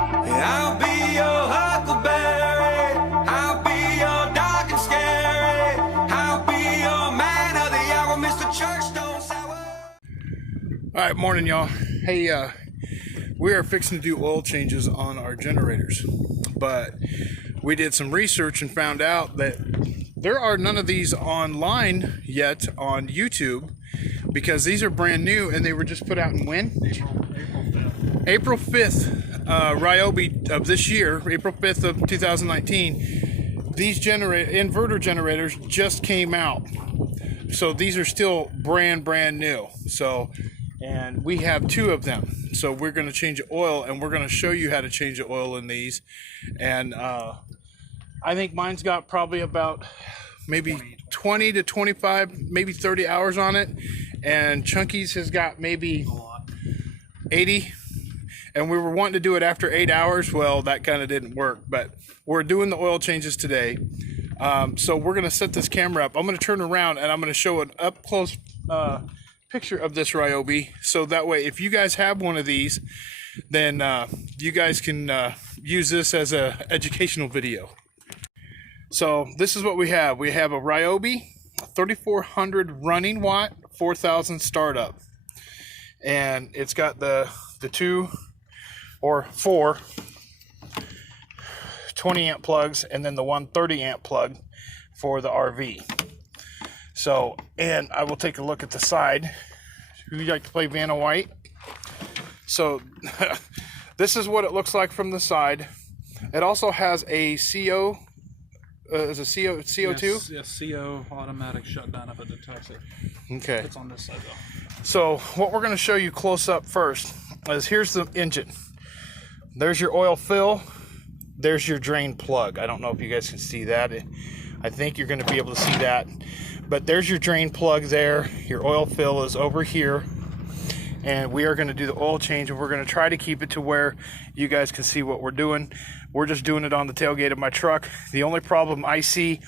I'll be your huckleberry. I'll be your dark and scary. I'll be your man of the hour, Mr. Churchstone Sour. All right, morning, y'all. Hey, we are fixing to do oil changes on our generators, but we did some research and found out that there are none of these online yet on YouTube because these are brand new and they were just put out in when? April 5th, Ryobi of this year, April 5th of 2019. These inverter generators just came out, so these are still brand new. So, and we have two of them. So we're going to change the oil, and we're going to show you how to change the oil in these. And I think mine's got probably about maybe 20 to 25, maybe 30 hours on it, and Chunky's has got maybe 80. And we were wanting to do it after 8 hours. Well, that kind of didn't work, but we're doing the oil changes today. So we're going to set this camera up. I'm going to turn around and I'm going to show an up close picture of this Ryobi. So that way, if you guys have one of these, then you guys can use this as an educational video. So this is what we have. We have a Ryobi 3400 running watt, 4000 startup. And it's got the two or four 20 amp plugs and then the one 30 amp plug for the RV. So, and I will take a look at the side. Who like to play Vanna White? So this is what it looks like from the side. It also has a CO is a CO2? Yes, CO automatic shutdown if it detects it. Okay. It's on this side though. So what we're going to show you close up first is here's the engine. There's your oil fill. There's your drain plug. I don't know if you guys can see that. I think you're going to be able to see that. But there's your drain plug there. Your oil fill is over here. And we are going to do the oil change, and we're going to try to keep it to where you guys can see what we're doing. We're just doing it on the tailgate of my truck. The only problem I see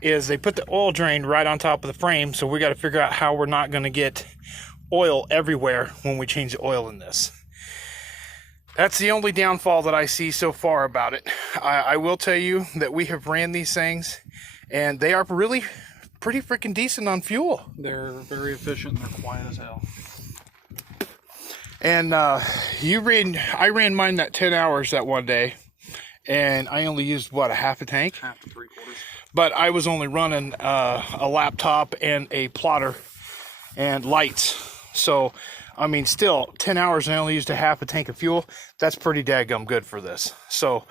is they put the oil drain right on top of the frame, so we got to figure out how we're not going to get oil everywhere when we change the oil in this. That's the only downfall that I see so far about it. I will tell you that we have ran these things, and they are really pretty freaking decent on fuel. They're very efficient and they're quiet as hell. And I ran mine that 10 hours that one day, and I only used, what, a half a tank? Half to 3/4. But I was only running a laptop and a plotter and lights. So, I mean, still, 10 hours and I only used a half a tank of fuel. That's pretty daggum good for this. So,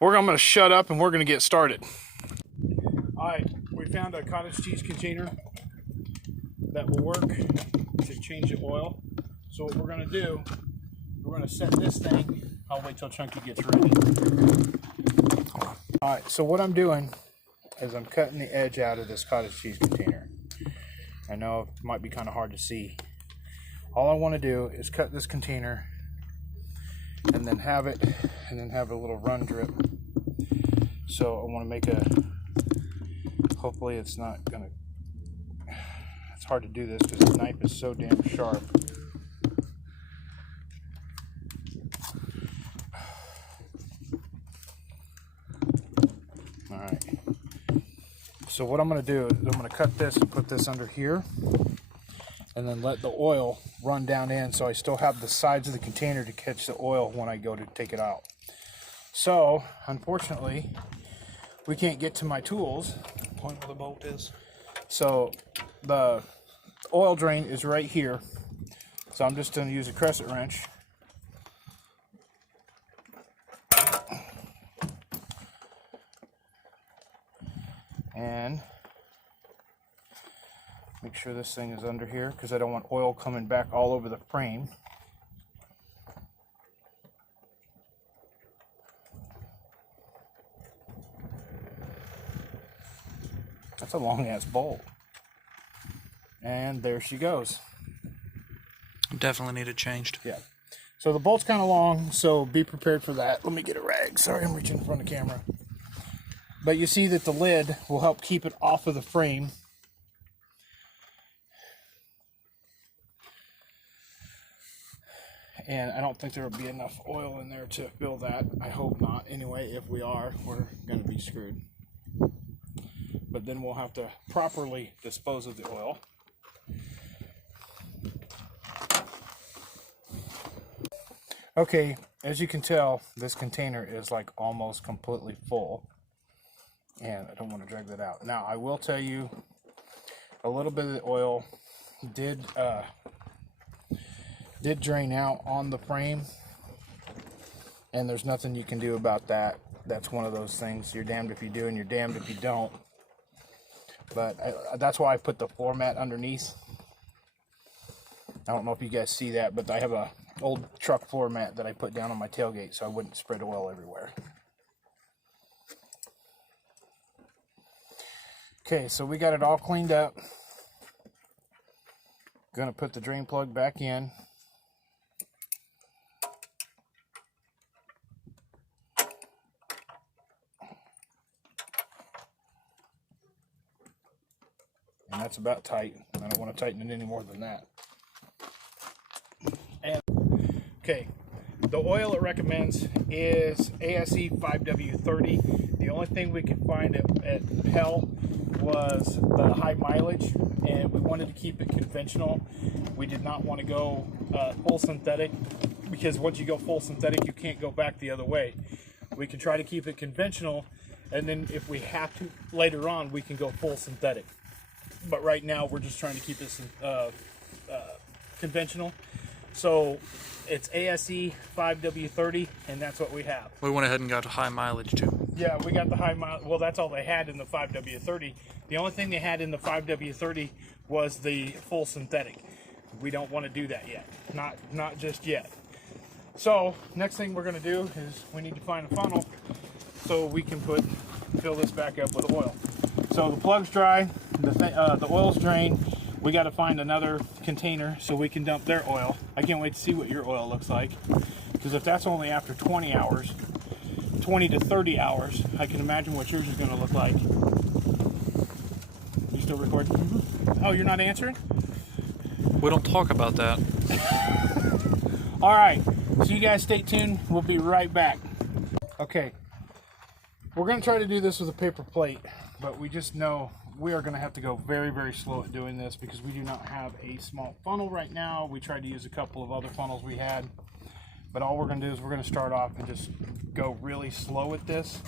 I'm going to shut up and we're going to get started. All right, we found a cottage cheese container that will work to change the oil. So what we're going to do, we're going to set this thing. I'll wait till Chunky gets ready. All right, so what I'm doing is I'm cutting the edge out of this cottage cheese container. I know it might be kind of hard to see. All I want to do is cut this container and then have it, and then have a little run drip. So I want to make a, hopefully it's not going to, it's hard to do this because the knife is so damn sharp. All right. So what I'm going to do is I'm going to cut this and put this under here, and then let the oil run down in so I still have the sides of the container to catch the oil when I go to take it out. So, unfortunately, we can't get to my tools. Point where the bolt is. So, the oil drain is right here. So I'm just going to use a crescent wrench. And make sure this thing is under here because I don't want oil coming back all over the frame. That's a long ass bolt. And there she goes. Definitely need it changed. Yeah. So the bolt's kind of long, so be prepared for that. Let me get a rag. Sorry, I'm reaching in front of the camera. But you see that the lid will help keep it off of the frame. and I don't think there will be enough oil in there to fill that. I hope not. Anyway, if we are, we're going to be screwed. But then we'll have to properly dispose of the oil. Okay, as you can tell, this container is like almost completely full, and I don't want to drag that out. Now, I will tell you, a little bit of the oil did drain out on the frame, and there's nothing you can do about that. That's one of those things. You're damned if you do and you're damned if you don't. But that's why I put the floor mat underneath. I don't know if you guys see that, but I have a old truck floor mat that I put down on my tailgate so I wouldn't spread oil everywhere. Okay, so we got it all cleaned up. Gonna put the drain plug back in. And that's about tight. I don't want to tighten it any more than that. And okay, the oil it recommends is ASE 5W30. The only thing we could find at Hell was the high mileage, and we wanted to keep it conventional. We did not want to go full synthetic, because once you go full synthetic, you can't go back the other way. We can try to keep it conventional, and then if we have to later on, we can go full synthetic. But right now, we're just trying to keep this conventional. So it's ASE 5W30, and that's what we have. We went ahead and got a high mileage too. Yeah, we got the high mileage. Well, that's all they had in the 5W30. The only thing they had in the 5W30 was the full synthetic. We don't want to do that yet. Not just yet. So next thing we're going to do is we need to find a funnel so we can fill this back up with oil. So the plug's dry, the oil's drained. We got to find another container so we can dump their oil. I can't wait to see what your oil looks like, because if that's only after 20 hours, 20 to 30 hours, I can imagine what yours is going to look like. You still recording? Mm-hmm. Oh, you're not answering? We don't talk about that. All right, so you guys stay tuned. We'll be right back. Okay, we're going to try to do this with a paper plate, but we just know we are going to have to go very, very slow at doing this because we do not have a small funnel right now. We tried to use a couple of other funnels we had, but all we're going to do is we're going to start off and just go really slow at this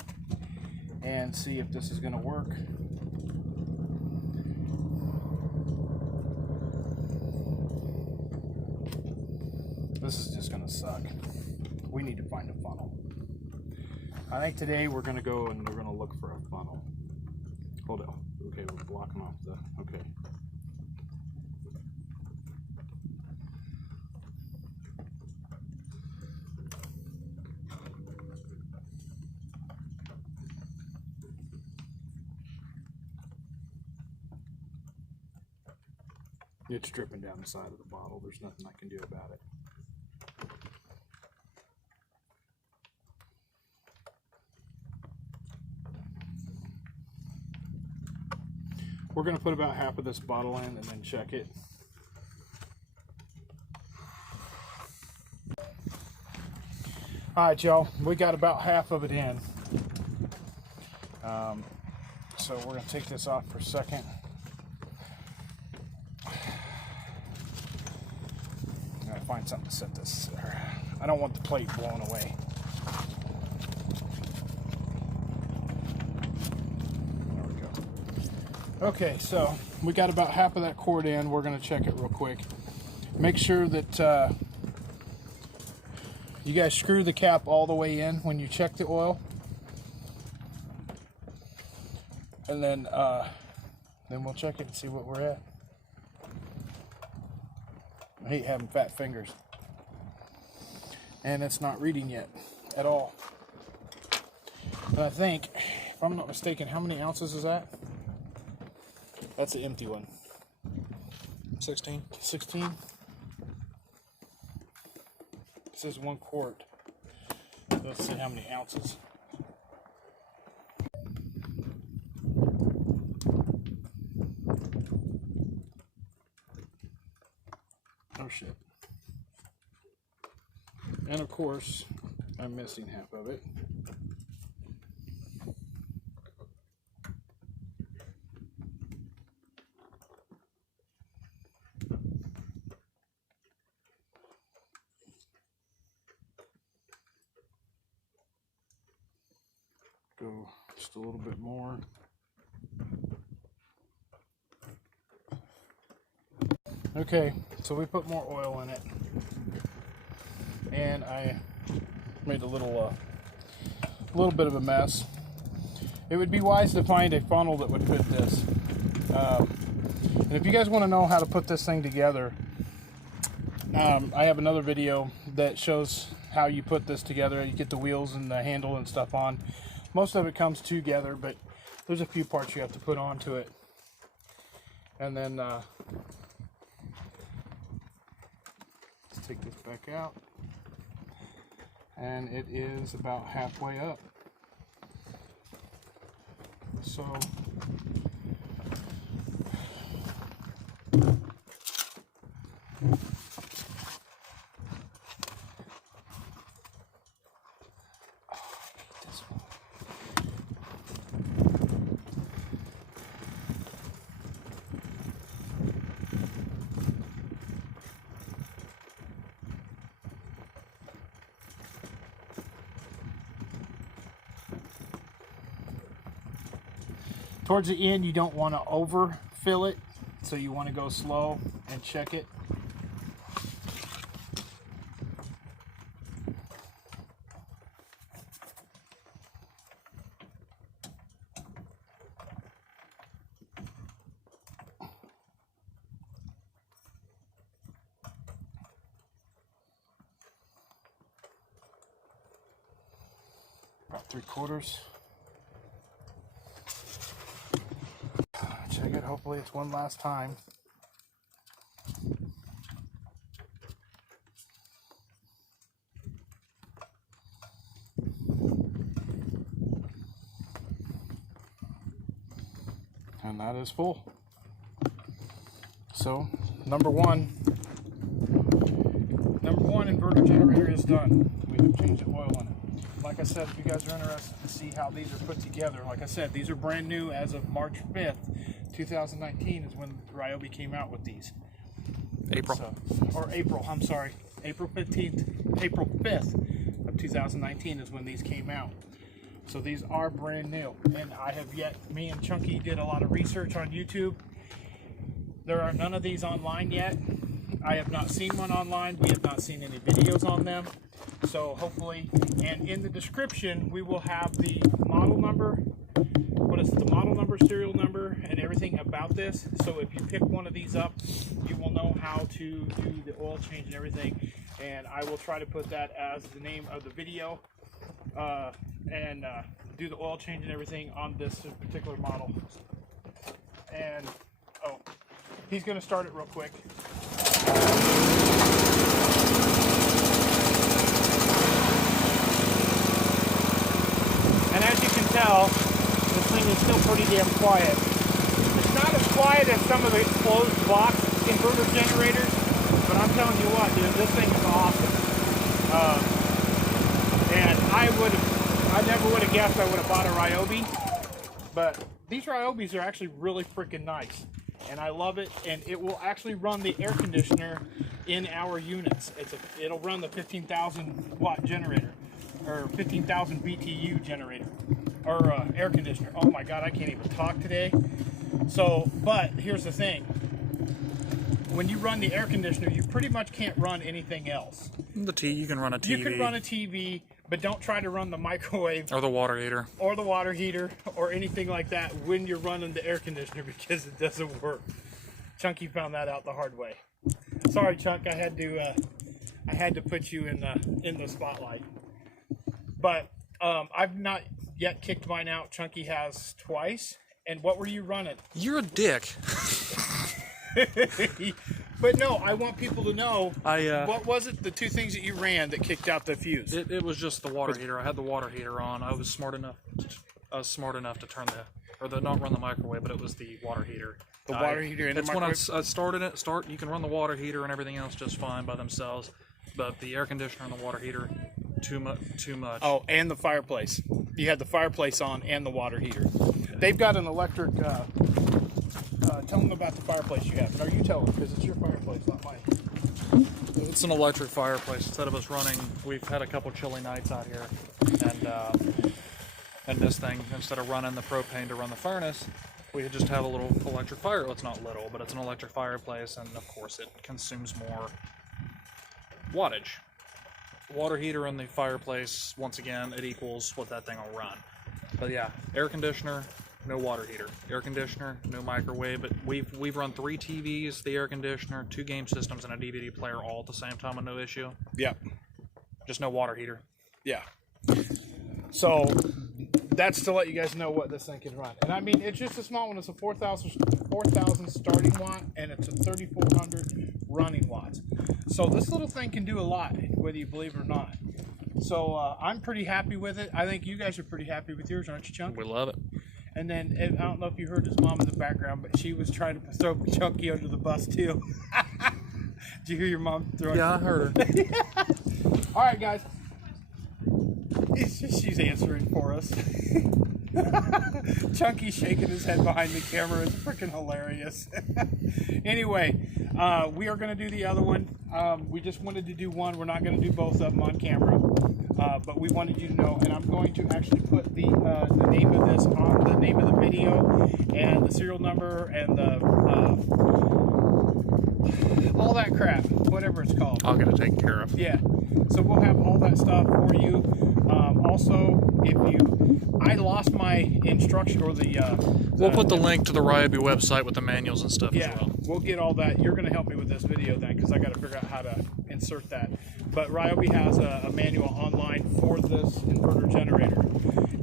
and see if this is going to work. This is just going to suck. We need to find a funnel. I think today we're going to go and we're going to look for a funnel. Hold on. Okay, we're blocking off the... Okay. It's dripping down the side of the bottle. There's nothing I can do about it. We're going to put about half of this bottle in and then check it. Alright, y'all, we got about half of it in. So we're going to take this off for a second. I gotta find something to set this. I don't want the plate blown away. Okay, so we got about half of that cord in. We're going to check it real quick. Make sure that you guys screw the cap all the way in when you check the oil. And then we'll check it and see what we're at. I hate having fat fingers. And it's not reading yet at all. But I think, if I'm not mistaken, how many ounces is that? That's the empty one. 16. 16? It says 1 quart. Let's see how many ounces. Oh shit. course, I'm missing half of it. Go just a little bit more. Okay, so we put more oil in it, and I made a little bit of a mess. It would be wise to find a funnel that would fit this. And if you guys want to know how to put this thing together, I have another video that shows how you put this together. You get the wheels and the handle and stuff on. Most of it comes together, but there's a few parts you have to put onto it. And then let's take this back out. And it is about halfway up. So towards the end, you don't want to overfill it, so you want to go slow and check it. About 3/4. Check it. Hopefully it's one last time. And that is full. So number one inverter generator is done. We have changed the oil in it. Like I said, if you guys are interested to see how these are put together, like I said, these are brand new as of March 5th, 2019 is when Ryobi came out with these. April. I'm sorry. April 5th of 2019 is when these came out. So these are brand new. And me and Chunky did a lot of research on YouTube. There are none of these online yet. I have not seen one online. We have not seen any videos on them. So hopefully, and in the description, we will have the model number, serial number, and everything about this. So if you pick one of these up, you will know how to do the oil change and everything. And I will try to put that as the name of the video, and do the oil change and everything on this particular model. And, oh, he's going to start it real quick. And as you can tell, this thing is still pretty damn quiet. It's not as quiet as some of the closed box inverter generators, but I'm telling you what, dude, this thing is awesome. And I never would have guessed I would have bought a Ryobi, but these Ryobis are actually really freaking nice. And I love it, and it will actually run the air conditioner in our units. It'll run the 15,000 watt generator, or 15,000 BTU generator, or air conditioner. Oh my God, I can't even talk today. So, but here's the thing. When you run the air conditioner, you pretty much can't run anything else. You can run a TV. You can run a TV, but don't try to run the microwave. Or the water heater. Or the water heater, or anything like that when you're running the air conditioner, because it doesn't work. Chunky found that out the hard way. Sorry, Chunk, I had to put you in the spotlight. But I've not yet kicked mine out. Chunky has twice. And what were you running? You're a dick. But no, I want people to know, what was it, the two things that you ran that kicked out the fuse? It was just the water heater. I had the water heater on. I was smart enough to turn not run the microwave, but it was the water heater. The water heater in the microwave? It's when I started it. You can run the water heater and everything else just fine by themselves. But the air conditioner and the water heater, too much. Oh, and the fireplace. You had the fireplace on and the water heater. They've got an electric. Tell them about the fireplace you have. Or you tell them, because it's your fireplace, not mine. It's an electric fireplace. Instead of us running, we've had a couple chilly nights out here, and this thing, instead of running the propane to run the furnace, we just have a little electric fire. Well, it's not little, but it's an electric fireplace, and of course it consumes more wattage. Water heater in the fireplace, once again, it equals what that thing will run. But yeah, air conditioner, no water heater. Air conditioner, no microwave. But we've run 3 TVs, the air conditioner, 2 game systems, and a DVD player all at the same time with no issue. Yeah. Just no water heater. Yeah. So that's to let you guys know what this thing can run. And I mean, it's just a small one. It's a 4,000 starting watt, and it's a 3,400 running watts. So this little thing can do a lot, whether you believe it or not. So I'm pretty happy with it. I think you guys are pretty happy with yours, aren't you, Chunk? We love it. And then, I don't know if you heard his mom in the background, but she was trying to throw Chunky under the bus, too. Did you hear your mom throwing? Yeah, I heard her. All right, guys. She's answering for us. Chunky's shaking his head behind the camera. It's freaking hilarious. Anyway, we are going to do the other one. We just wanted to do one. We're not going to do both of them on camera. But we wanted you to know, and I'm going to actually put the name of this on the name of the video and the serial number and the all that crap, whatever it's called. I'll get it taken care of. Yeah, so we'll have all that stuff for you. Also, I lost my instruction or we'll put the link to the Ryobi website with the manuals and stuff yeah, as well. We'll get all that. You're going to help me with this video then, because I got to figure out how to insert that. But Ryobi has a manual online for this inverter generator,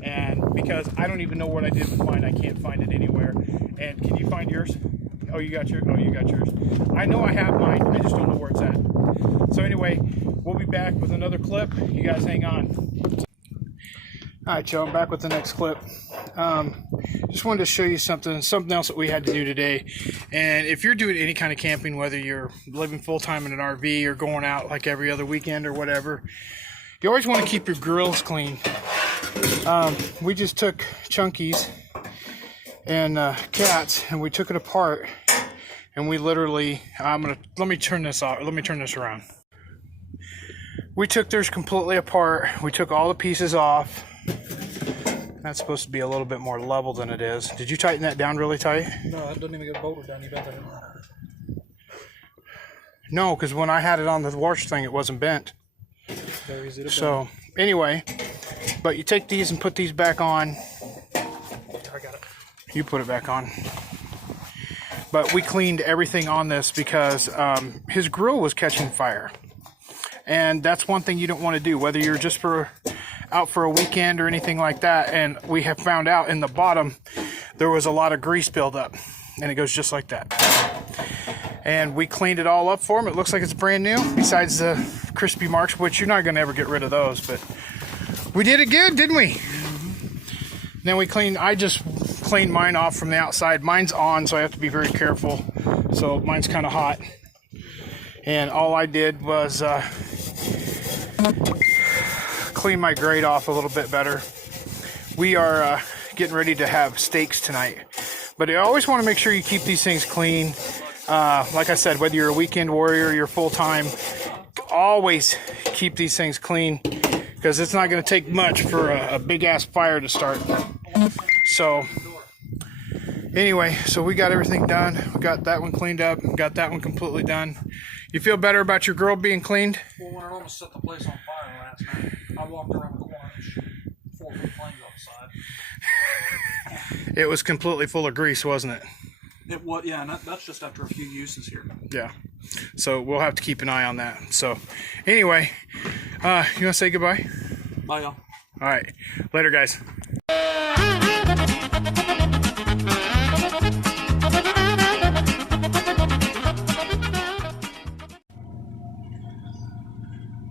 and because I don't even know what I did with mine, I can't find it anywhere. And can you find yours? Oh, you got yours. Oh, you got yours. I know I have mine. I just don't know where it's at. So anyway, we'll be back with another clip. You guys hang on. All right, Joe, I'm back with the next clip. Just wanted to show you something else that we had to do today. And if you're doing any kind of camping, whether you're living full-time in an RV or going out like every other weekend or whatever, you always want to keep your grills clean. We just took Chunky's and Cat's, and we took it apart, and we literally, let me turn this off. Let me turn this around. We took theirs completely apart. We took all the pieces off. That's supposed to be a little bit more level than it is. Did you tighten that down really tight? No, that doesn't even get bolted down. You bent that in. No, because when I had it on the wash thing, it wasn't bent. Very easy to So, anyway, but you take these and put these back on. I got it. You put it back on. But we cleaned everything on this because his grill was catching fire. And that's one thing you don't want to do, whether you're just out for a weekend or anything like that. And we have found out in the bottom there was a lot of grease buildup, and it goes just like that. And we cleaned it all up for him. It looks like it's brand new, besides the crispy marks, which you're not going to ever get rid of those. But we did it good, didn't we? Mm-hmm. Then I just cleaned mine off from the outside. Mine's on, so I have to be very careful. So mine's kind of hot. And all I did was clean my grate off a little bit better. We are getting ready to have steaks tonight. But you always want to make sure you keep these things clean. Like I said, whether you're a weekend warrior or you're full-time, always keep these things clean, because it's not going to take much for a big-ass fire to start. So anyway, so we got everything done. We got that one cleaned up, got that one completely done. You feel better about your grill being cleaned? Well, when it almost set the place on fire last night, I walked around the corner and shot 4-foot flames outside. It was completely full of grease, wasn't it? It was, yeah, and that's just after a few uses here. Yeah. So we'll have to keep an eye on that. So anyway, you want to say goodbye? Bye, y'all. All right. Later, guys.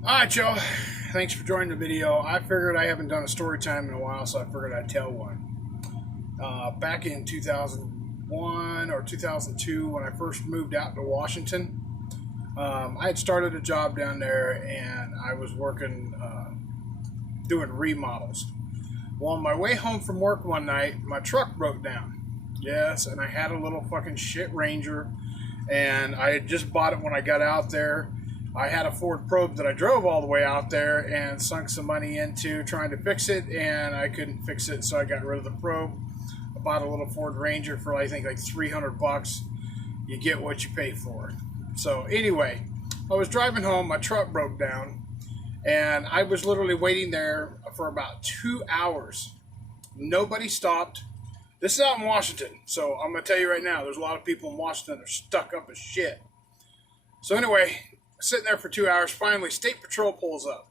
Alright, Joe, thanks for joining the video. I figured I haven't done a story time in a while, so I figured I'd tell one. Back in 2001 or 2002, when I first moved out to Washington, I had started a job down there, and I was working, doing remodels. Well, on my way home from work one night, my truck broke down. Yes, and I had a little fucking shit Ranger, and I had just bought it when I got out there. I had a Ford Probe that I drove all the way out there and sunk some money into trying to fix it, and I couldn't fix it, so I got rid of the Probe. I bought a little Ford Ranger for I think like $300. You get what you pay for. So anyway, I was driving home, my truck broke down, and I was literally waiting there for about 2 hours. Nobody stopped. This is out in Washington, so I'm going to tell you right now, there's a lot of people in Washington that are stuck up as shit. So anyway, sitting there for 2 hours, finally State Patrol pulls up.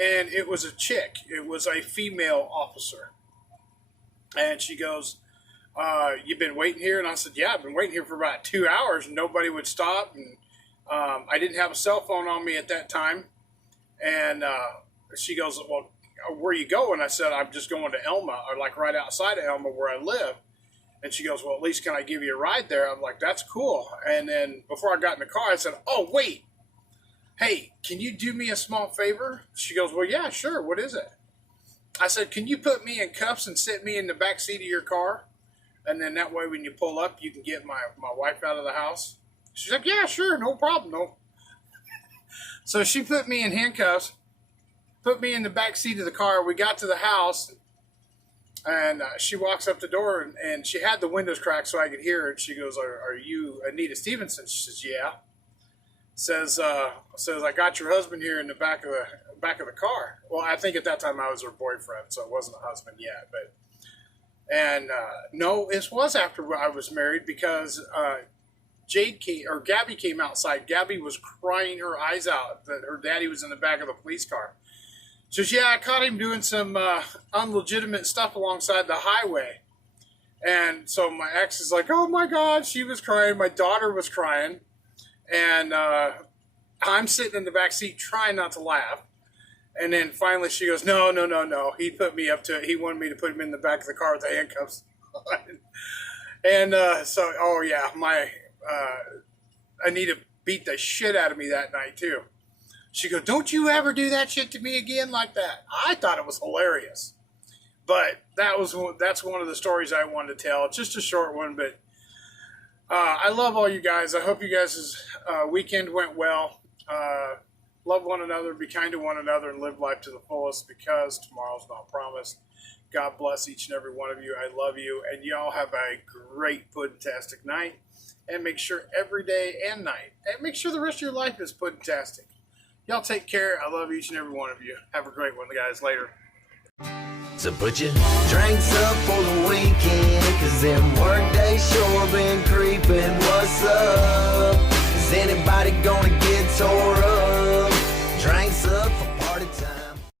And it was a chick. It was a female officer. And she goes, you've been waiting here? And I said, yeah, I've been waiting here for about 2 hours, and nobody would stop. And I didn't have a cell phone on me at that time. And she goes, well, where you going? I said, I'm just going to Elma, or like right outside of Elma where I live. And she goes, well, at least can I give you a ride there? I'm like, that's cool. And then before I got in the car, I said, oh, wait. Hey, can you do me a small favor? She goes, well, yeah, sure. What is it? I said, can you put me in cuffs and sit me in the back seat of your car? And then that way when you pull up, you can get my wife out of the house. She's like, yeah, sure. No problem. No. So she put me in handcuffs, put me in the back seat of the car. We got to the house, and she walks up the door, and she had the windows cracked so I could hear her. And she goes, are you Anita Stevenson? She says, yeah. Says I got your husband here in the back of the car. Well, I think at that time I was her boyfriend, so it wasn't a husband yet. And no, it was after I was married, because Gabby came outside. Gabby was crying her eyes out that her daddy was in the back of the police car. She says, yeah, I caught him doing some unlegitimate stuff alongside the highway. And so my ex is like, oh my God, she was crying. My daughter was crying. And I'm sitting in the back seat trying not to laugh. And then finally she goes, no. He put me up to it. He wanted me to put him in the back of the car with the handcuffs on. And so, oh yeah, Anita beat the shit out of me that night too. She goes, don't you ever do that shit to me again like that. I thought it was hilarious. But that's one of the stories I wanted to tell. It's just a short one, but I love all you guys. I hope you guys' weekend went well. Love one another, be kind to one another, and live life to the fullest, because tomorrow's not promised. God bless each and every one of you. I love you, and y'all have a great pudding-tastic night. And make sure every day and night, and make sure the rest of your life is pudding-tastic. Y'all take care. I love each and every one of you. Have a great one, guys. Later. So put your drinks up for the weekend, 'cause them work days sure been creeping. What's up? Is anybody gonna get tore